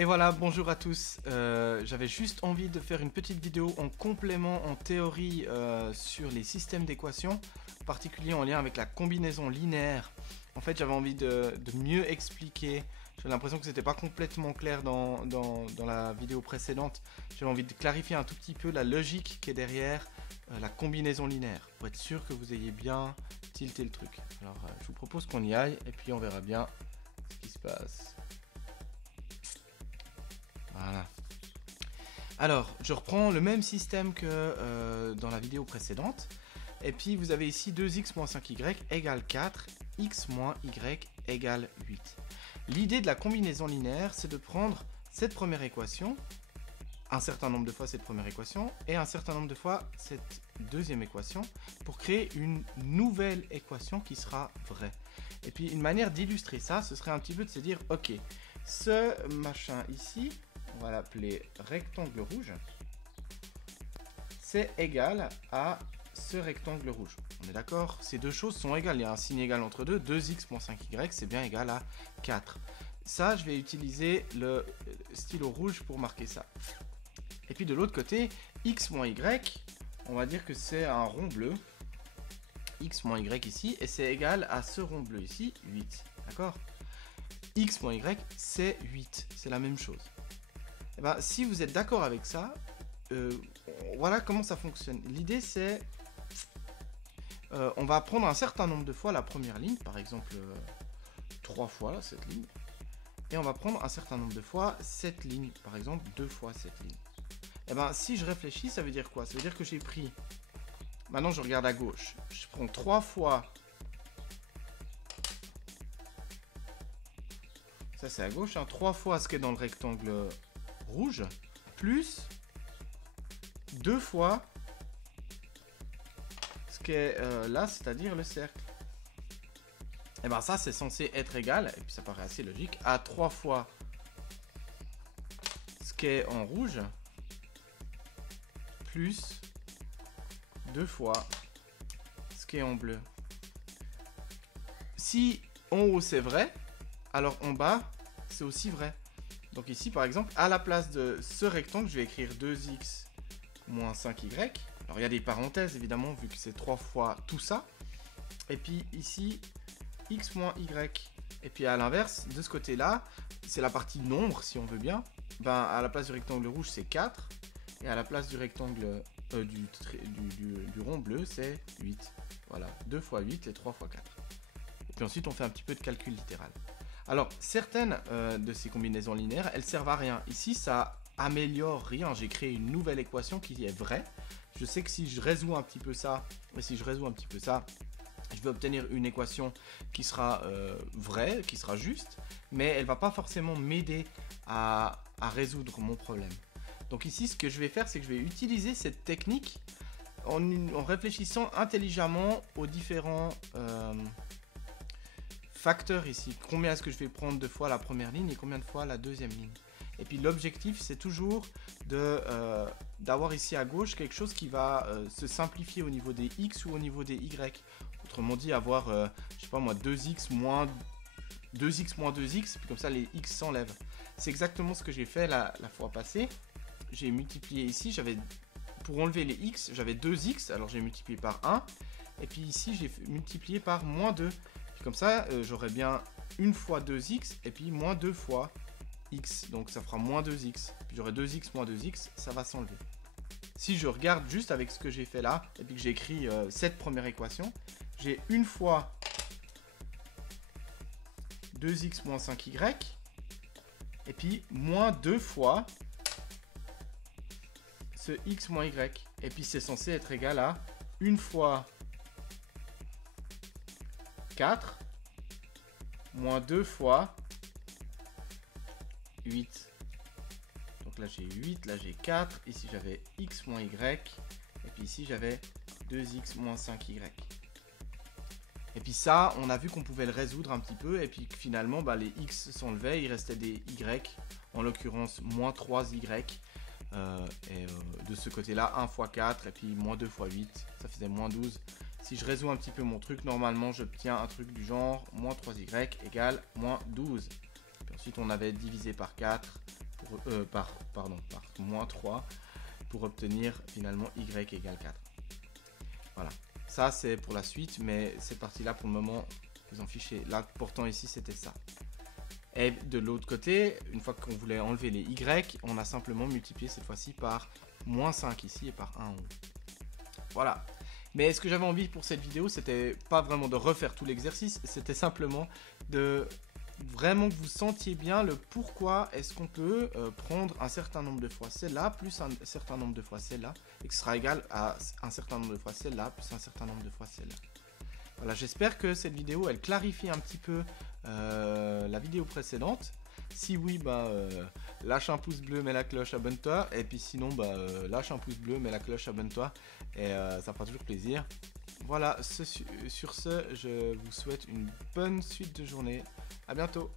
Et voilà, bonjour à tous. J'avais juste envie de faire une petite vidéo en complément, en théorie, sur les systèmes d'équations, en particulier en lien avec la combinaison linéaire. En fait, j'avais envie de mieux expliquer. J'ai l'impression que c'était pas complètement clair dans la vidéo précédente. J'avais envie de clarifier un tout petit peu la logique qui est derrière la combinaison linéaire, pour être sûr que vous ayez bien tilté le truc. Alors, je vous propose qu'on y aille, et puis on verra bien ce qui se passe. Voilà. Alors, je reprends le même système que dans la vidéo précédente. Et puis, vous avez ici 2x moins 5y égale 4, x moins y égale 8. L'idée de la combinaison linéaire, c'est de prendre cette première équation, un certain nombre de fois cette première équation, et un certain nombre de fois cette deuxième équation, pour créer une nouvelle équation qui sera vraie. Et puis, une manière d'illustrer ça, ce serait un petit peu de se dire, ok, ce machin ici, on va l'appeler rectangle rouge, c'est égal à ce rectangle rouge. On est d'accord? Ces deux choses sont égales, il y a un signe égal entre deux, 2x moins 5y, c'est bien égal à 4. Ça, je vais utiliser le stylo rouge pour marquer ça. Et puis de l'autre côté, x moins y, on va dire que c'est un rond bleu, x moins y ici, et c'est égal à ce rond bleu ici, 8. D'accord? X moins y, c'est 8, c'est la même chose. Et ben, si vous êtes d'accord avec ça, voilà comment ça fonctionne. L'idée c'est, on va prendre un certain nombre de fois la première ligne, par exemple 3 fois là, cette ligne, et on va prendre un certain nombre de fois cette ligne, par exemple 2 fois cette ligne. Et ben, si je réfléchis, ça veut dire quoi? Ça veut dire que j'ai pris, maintenant je regarde à gauche, je prends 3 fois, ça c'est à gauche, hein, 3 fois ce qui est dans le rectangle rouge, plus 2 fois ce qui est là, c'est-à-dire le cercle. Et bien ça, c'est censé être égal, et puis ça paraît assez logique, à 3 fois ce qui est en rouge, plus 2 fois ce qui est en bleu. Si en haut c'est vrai, alors en bas c'est aussi vrai. Donc ici par exemple, à la place de ce rectangle, je vais écrire 2x moins 5y. Alors il y a des parenthèses évidemment, vu que c'est 3 fois tout ça. Et puis ici, x moins y. Et puis à l'inverse, de ce côté-là, c'est la partie nombre si on veut bien. Ben, à la place du rectangle rouge, c'est 4. Et à la place du rectangle du rond bleu, c'est 8. Voilà, 2 fois 8 et 3 fois 4. Et puis ensuite, on fait un petit peu de calcul littéral. Alors, certaines de ces combinaisons linéaires, elles servent à rien. Ici, ça améliore rien. J'ai créé une nouvelle équation qui est vraie. Je sais que si je résous un petit peu ça, je vais obtenir une équation qui sera vraie, qui sera juste, mais elle ne va pas forcément m'aider à résoudre mon problème. Donc ici, ce que je vais faire, c'est que je vais utiliser cette technique en réfléchissant intelligemment aux différents facteurs ici. Combien est-ce que je vais prendre de fois la première ligne et combien de fois la deuxième ligne. Et puis l'objectif, c'est toujours d'avoir ici à gauche quelque chose qui va se simplifier au niveau des x ou au niveau des y. Autrement dit, avoir, je sais pas moi, 2x moins 2x, puis comme ça les x s'enlèvent. C'est exactement ce que j'ai fait la fois passée. J'ai multiplié ici, pour enlever les x, j'avais 2x, alors j'ai multiplié par 1. Et puis ici, j'ai multiplié par moins 2. Puis comme ça, j'aurai bien une fois 2x, et puis moins 2 fois x. Donc ça fera moins 2x. Puis j'aurai 2x moins 2x, ça va s'enlever. Si je regarde juste avec ce que j'ai fait là, et puis que j'écris cette première équation, j'ai une fois 2x moins 5y, et puis moins 2 fois ce x moins y. Et puis c'est censé être égal à une fois 4 moins 2 fois 8. Donc là j'ai 8, là j'ai 4, ici j'avais x moins y, et puis ici j'avais 2x moins 5y. Et puis ça, on a vu qu'on pouvait le résoudre un petit peu, et puis finalement bah, les x s'enlevaient, il restait des y, en l'occurrence moins 3y, et de ce côté-là 1 fois 4, et puis moins 2 fois 8, ça faisait moins 12. Si je résous un petit peu mon truc, normalement j'obtiens un truc du genre moins 3y égale moins 12. Puis ensuite on avait divisé par 4 par moins 3 pour obtenir finalement y égale 4. Voilà, ça c'est pour la suite, mais cette partie-là pour le moment, vous en fichez. L'important ici c'était ça. Et de l'autre côté, une fois qu'on voulait enlever les y, on a simplement multiplié cette fois-ci par moins 5 ici et par 1 en haut. Voilà. Mais ce que j'avais envie pour cette vidéo, c'était pas vraiment de refaire tout l'exercice, c'était simplement de vraiment que vous sentiez bien le pourquoi est-ce qu'on peut prendre un certain nombre de fois celle-là plus un certain nombre de fois celle-là et que ce sera égal à un certain nombre de fois celle-là plus un certain nombre de fois celle-là. Voilà, j'espère que cette vidéo elle clarifie un petit peu la vidéo précédente. Si oui, lâche un pouce bleu, mets la cloche, abonne-toi. Et puis sinon, lâche un pouce bleu, mets la cloche, abonne-toi. Et ça fera toujours plaisir. Voilà, sur ce, je vous souhaite une bonne suite de journée. À bientôt.